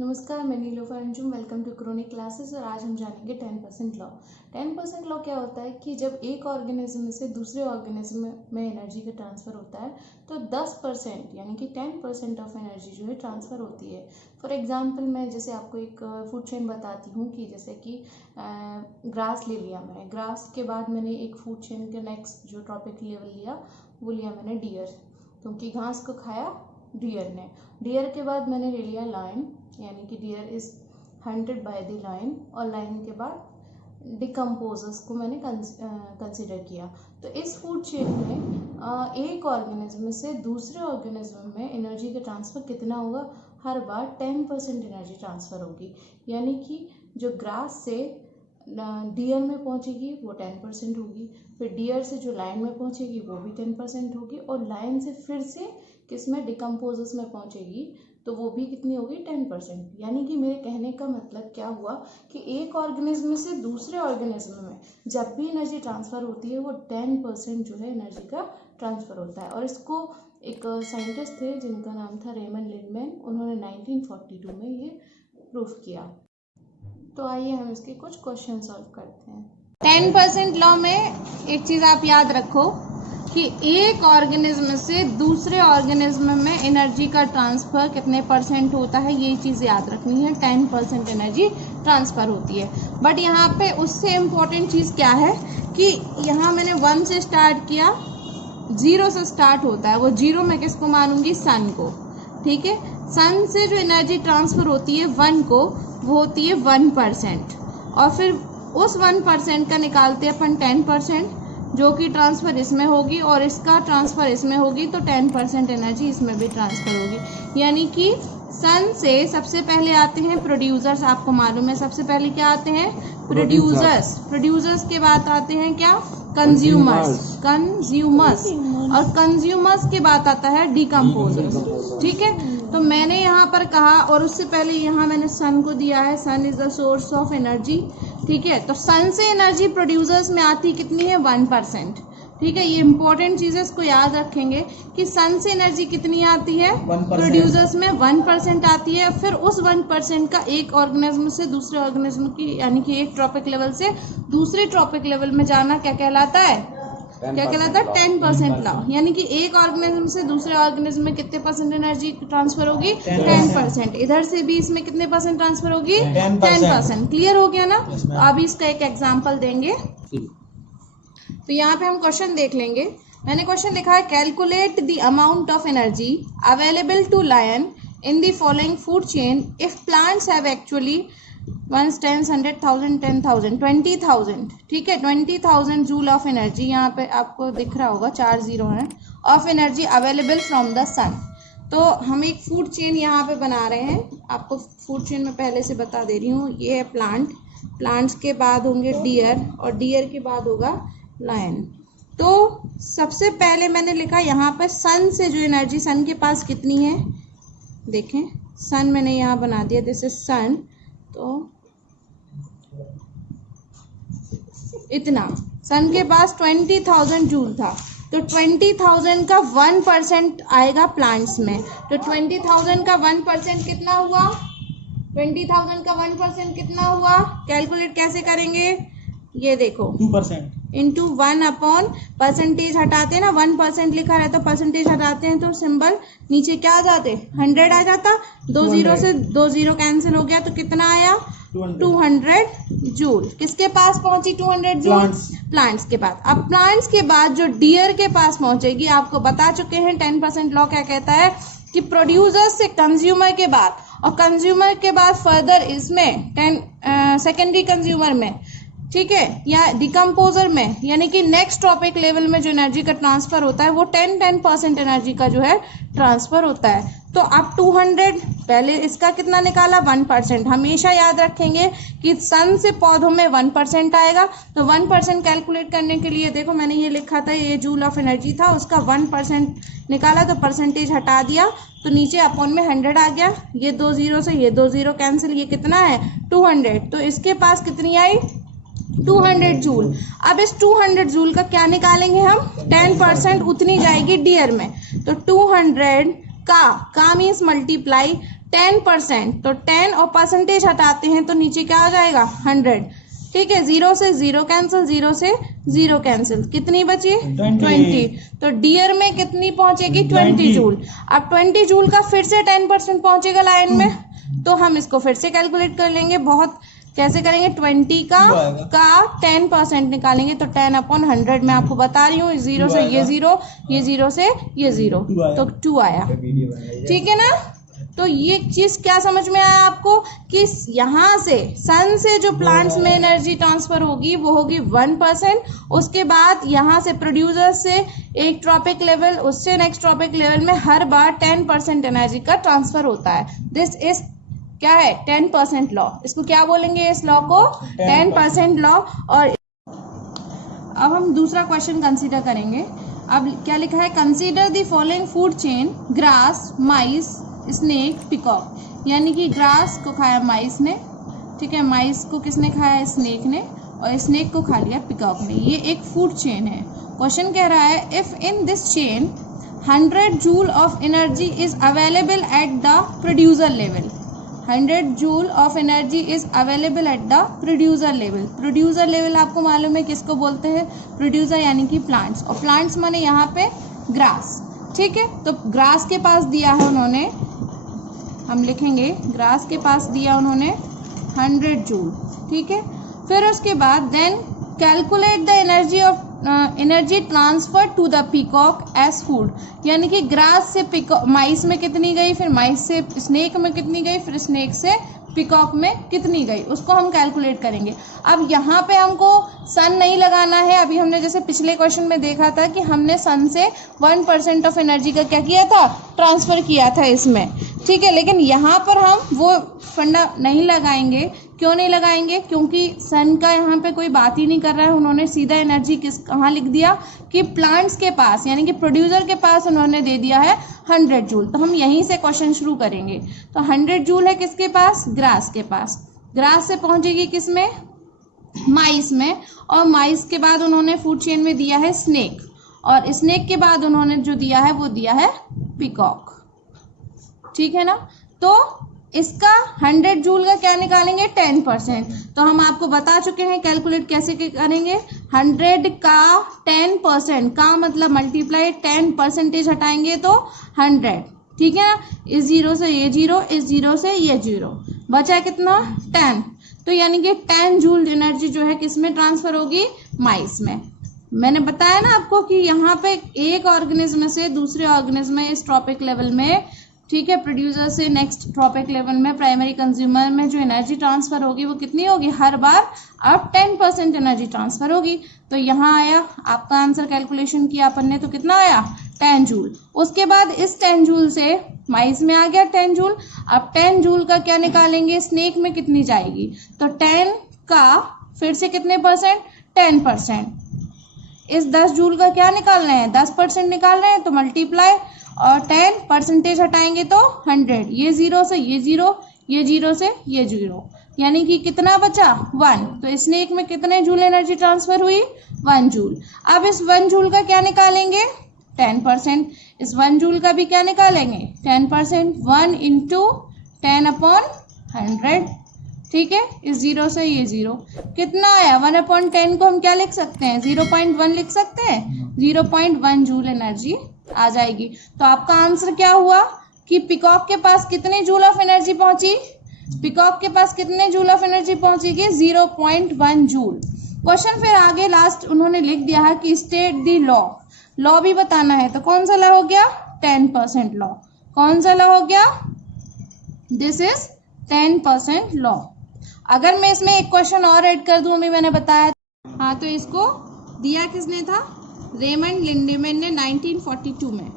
नमस्कार, मैं Nilofar Anjum. Welcome to chronic classes. और आज हम जानेंगे 10% लॉ। 10% लॉ क्या होता है कि जब एक ऑर्गेनिज्म से दूसरे ऑर्गेनिज्म में एनर्जी का ट्रांसफ़र होता है तो 10% यानी कि 10% ऑफ एनर्जी जो है ट्रांसफ़र होती है। फॉर एग्जांपल मैं जैसे आपको एक फूड चेन बताती हूँ कि जैसे कि ग्रास ले लिया मैंने, ग्रास के बाद मैंने एक फूड चेन के नेक्स्ट जो ट्रॉपिक लेवल लिया वो लिया मैंने डियर, क्योंकि घास को खाया डियर ने। डियर के बाद मैंने ले लिया लायन, यानी कि deer is hunted by the lion, और लायन के बाद डिकम्पोजर्स को मैंने कंसिडर किया। तो इस फूड चेन में एक ऑर्गेनिज्म से दूसरे ऑर्गेनिज्म में एनर्जी का ट्रांसफ़र कितना होगा? हर बार 10% एनर्जी ट्रांसफ़र होगी। यानी कि जो ग्रास से डियर में पहुंचेगी वो 10% होगी, फिर डियर से जो लायन में पहुंचेगी वो भी 10% होगी, और लायन से फिर से किस में, डिकम्पोजर्स में पहुंचेगी तो वो भी कितनी होगी? 10%। यानी कि मेरे कहने का मतलब क्या हुआ कि एक ऑर्गेनिज्म से दूसरे ऑर्गेनिज्म में जब भी एनर्जी ट्रांसफ़र होती है वो 10% जो है एनर्जी का ट्रांसफ़र होता है। और इसको एक साइंटिस्ट थे जिनका नाम था रेमंड लिंडमैन, उन्होंने 1942 में ये प्रूफ किया। तो आइए हम इसके कुछ क्वेश्चन सॉल्व करते हैं। 10% लॉ में एक चीज आप याद रखो कि एक ऑर्गेनिज्म से दूसरे ऑर्गेनिज्म में एनर्जी का ट्रांसफर कितने परसेंट होता है, ये चीज याद रखनी है। 10% एनर्जी ट्रांसफर होती है। बट यहाँ पे उससे इम्पोर्टेंट चीज क्या है कि यहाँ मैंने 1 से स्टार्ट किया, 0 से स्टार्ट होता है। वो 0 मैं किसको मानूंगी? सन को। ठीक है, सन से जो एनर्जी ट्रांसफर होती है 1 को, वो होती है 1%। और फिर उस 1% का निकालते हैं अपन 10%, जो कि ट्रांसफ़र इसमें होगी और इसका ट्रांसफ़र इसमें होगी, तो 10% एनर्जी इसमें भी ट्रांसफ़र होगी। यानी कि सन से सबसे पहले आते हैं प्रोड्यूसर्स, आपको मालूम है सबसे पहले क्या आते हैं? प्रोड्यूसर्स। प्रोड्यूसर्स के बाद आते हैं क्या? कंज्यूमर्स। और कंज्यूमर्स के बाद आता है डिकम्पोजर्स। ठीक है, तो मैंने यहाँ पर कहा, और उससे पहले यहाँ मैंने सन को दिया है, sun is the source of energy. ठीक है, तो सन से एनर्जी प्रोड्यूसर्स में आती कितनी है? 1%। ठीक है, ये इंपॉर्टेंट चीज है, इसको याद रखेंगे कि सन से एनर्जी कितनी आती है? प्रोड्यूसर्स में 1% आती है। फिर उस 1% का एक ऑर्गेनिज्म से दूसरे ऑर्गेनिज्म की, यानी कि एक ट्रॉपिक लेवल से दूसरे ट्रॉपिक लेवल में जाना क्या कहलाता है? क्या कहलाता है? 10% लॉ। यानी कि एक ऑर्गेनिज्म से दूसरे ऑर्गेनिज्म में कितने परसेंट एनर्जी ट्रांसफर होगी? 10%। इधर से भी इसमें कितने परसेंट ट्रांसफर होगी? 10%। क्लियर हो गया ना? तो अभी इसका एक एग्जांपल देंगे। तो यहाँ पे हम क्वेश्चन देख लेंगे। मैंने क्वेश्चन लिखा है, calculate the amount of energy available to lion in the following food chain if plants have actually 1, 10, 100,000, 10,000, 20,000। ठीक है, 20,000 जूल ऑफ एनर्जी, यहाँ पे आपको दिख रहा होगा 4 0 है, of energy available from the sun. तो हम एक फूड चेन यहाँ पे बना रहे हैं। आपको फूड चेन में पहले से बता दे रही हूँ। ये है प्लांट, प्लांट्स के बाद होंगे डियर, और डियर के बाद होगा लायन। तो सबसे पहले मैंने लिखा यहाँ पे सन से जो एनर्जी, सन के पास कितनी है देखें। सन मैंने यहाँ बना दिया, दिस इज सन। तो इतना, सन के पास 20,000 जूल था, तो 20,000 का 1% आएगा प्लांट्स में। तो 20,000 का 1% कितना हुआ? 20,000 का 1% कितना हुआ? कैलकुलेट कैसे करेंगे? ये देखो, 2% इंटू 1 अपॉन परसेंटेज हटाते हैं ना, 1% लिखा रहता, परसेंटेज हटाते हैं तो सिंबल नीचे क्या आ जाते? 100 आ जाता। 2 0 से 2 0 कैंसिल हो गया, तो कितना आया? 200 जूल। किसके पास पहुंची 200 जूल? प्लांट्स के बाद। अब प्लांट्स के बाद जो डियर के पास पहुंचेगी, आपको बता चुके हैं 10% लॉ क्या कहता है कि प्रोड्यूसर से कंज्यूमर के बाद, और कंज्यूमर के बाद फर्दर इसमें 10 सेकेंडरी कंज्यूमर में, ठीक है, या डिकम्पोजर में, यानी कि नेक्स्ट टॉपिक लेवल में जो एनर्जी का ट्रांसफर होता है वो 10% एनर्जी का जो है ट्रांसफर होता है। तो अब 200, पहले इसका कितना निकाला? 1%। हमेशा याद रखेंगे कि सन से पौधों में 1% आएगा। तो 1% कैलकुलेट करने के लिए देखो, मैंने ये लिखा था, ये जूल ऑफ एनर्जी था, उसका 1% निकाला, तो परसेंटेज हटा दिया, तो नीचे अपॉन में 100 आ गया। ये 2 0 से ये 2 0 कैंसिल, ये कितना है? 200। तो इसके पास कितनी आई? 200 जूल। अब इस 200 जूल का क्या निकालेंगे हम? 10%, उतनी जाएगी डियर में। तो 200 का मीन्स मल्टीप्लाई 10%, तो 10 और परसेंटेज हटाते हैं तो नीचे क्या आ जाएगा 100। ठीक है, 0 से 0 कैंसिल, 0 से 0 कैंसिल, कितनी बची 20। तो डियर में कितनी पहुंचेगी 20 जूल। अब 20 जूल का फिर से 10% पहुंचेगा लाइन में, तो हम इसको फिर से कैलकुलेट कर लेंगे। बहुत कैसे करेंगे, 20 का 10% निकालेंगे तो 10/100 मैं आपको बता रही हूँ। 0 से ये 0, ये 0 से ये 0, तो 2 आया। ठीक है ना। तो ये चीज क्या समझ में आया आपको कि यहाँ से सन से जो प्लांट्स में एनर्जी ट्रांसफर होगी वो होगी 1%। उसके बाद यहाँ से प्रोड्यूसर से एक ट्रॉपिक लेवल, उससे नेक्स्ट ट्रॉपिक लेवल में हर बार 10% एनर्जी का ट्रांसफर होता है। दिस इज क्या है 10% लॉ। इसको क्या बोलेंगे इस लॉ को 10% लॉ। और अब हम दूसरा क्वेश्चन कंसीडर करेंगे। अब क्या लिखा है, consider the following food chain, grass, mice, snake, peacock. यानी कि ग्रास को खाया माइस ने, ठीक है, माइस को किसने खाया स्नेक ने, और स्नेक को खा लिया पिकॉक ने। ये एक फूड चेन है। क्वेश्चन कह रहा है if in this chain 100 joule of energy is available at the producer level. 100 joule of energy is available at the producer level. Producer level आपको मालूम है किसको बोलते हैं, प्रोड्यूसर यानी कि प्लांट्स, और प्लांट्स माने यहाँ पे ग्रास। ठीक है, तो ग्रास के पास दिया है उन्होंने, हम लिखेंगे ग्रास के पास दिया उन्होंने 100 जूल। ठीक है, फिर उसके बाद then calculate the energy of energy transfer to the peacock as food. यानी कि ग्रास से माइस में कितनी गई, फिर माइस से स्नेक में कितनी गई, फिर स्नेक से पिकॉक में कितनी गई, उसको हम कैलकुलेट करेंगे। अब यहाँ पे हमको सन नहीं लगाना है। अभी हमने जैसे पिछले क्वेश्चन में देखा था कि हमने सन से 1% ऑफ एनर्जी का क्या किया था, ट्रांसफर किया था इसमें। ठीक है, लेकिन यहाँ पर हम वो फंडा नहीं लगाएंगे। क्यों नहीं लगाएंगे, क्योंकि सन का यहाँ पे कोई बात ही नहीं कर रहा है। उन्होंने सीधा एनर्जी कहाँ लिख दिया कि प्लांट्स के पास, यानी कि प्रोड्यूसर के पास उन्होंने दे दिया है 100 जूल। तो हम यहीं से क्वेश्चन शुरू करेंगे। तो 100 जूल है किसके पास, ग्रास के पास। ग्रास से पहुंचेगी किस में, माइस में, और माइस के बाद उन्होंने फूड चेन में दिया है स्नेक, और स्नेक के बाद उन्होंने जो दिया है वो दिया है पिकॉक। ठीक है ना। तो इसका 100 जूल का क्या निकालेंगे 10%। तो हम आपको बता चुके हैं कैलकुलेट कैसे करेंगे। 100 का 10% का मतलब मल्टीप्लाई 10% हटाएंगे तो 100। ठीक है ना, इस 0 से ये 0, इस 0 से ये 0, बचा कितना 10। तो यानी कि 10 जूल एनर्जी जो है किस में ट्रांसफर होगी, माइस में। मैंने बताया ना आपको कि यहाँ पे एक ऑर्गेनिज्म से दूसरे ऑर्गेनिज्म में इस ट्रॉपिक लेवल में, ठीक है, प्रोड्यूसर से नेक्स्ट ट्रॉपिक लेवल में प्राइमरी कंज्यूमर में जो एनर्जी ट्रांसफर होगी वो कितनी होगी, हर बार अब 10% एनर्जी ट्रांसफर होगी। तो यहाँ आया आपका आंसर, कैलकुलेशन किया अपन ने तो कितना आया 10 जूल। उसके बाद इस 10 जूल से माइस में आ गया 10 जूल। अब 10 जूल का क्या निकालेंगे, स्नेक में कितनी जाएगी, तो 10 का फिर से कितने परसेंट, 10%। इस 10 जूल का क्या निकाल रहे हैं, 10% निकाल रहे हैं, तो मल्टीप्लाई और 10% हटाएंगे तो 100। ये 0 से ये 0, ये 0 से ये 0, यानी कि कितना बचा 1। तो स्नेक में कितने जूल एनर्जी ट्रांसफर हुई, 1 जूल। अब इस 1 जूल का क्या निकालेंगे 10%। इस 1 जूल का भी क्या निकालेंगे 10%। 1 × 10/100। ठीक है, इस 0 से ये 0 कितना आया 1/10 को हम क्या लिख सकते हैं 0.1 लिख सकते हैं। 0.1 जूल एनर्जी आ जाएगी। तो आपका आंसर क्या हुआ कि पिकॉक के पास कितने जूल ऑफ एनर्जी पहुंची, पिकॉक के पास कितने जूल ऑफ एनर्जी पहुंचेगी 0.1 जूल। क्वेश्चन फिर आगे लास्ट उन्होंने लिख दिया है कि स्टेट द लॉ। लॉ भी बताना है, तो कौन सा लॉ हो गया 10% लॉ। कौन सा लॉ हो गया, दिस इज 10% लॉ। अगर मैं इसमें एक क्वेश्चन और ऐड कर दूं, अभी मैंने बताया, हाँ, तो इसको दिया किसने था, रेमंड लिंडेमैन ने 1942 में।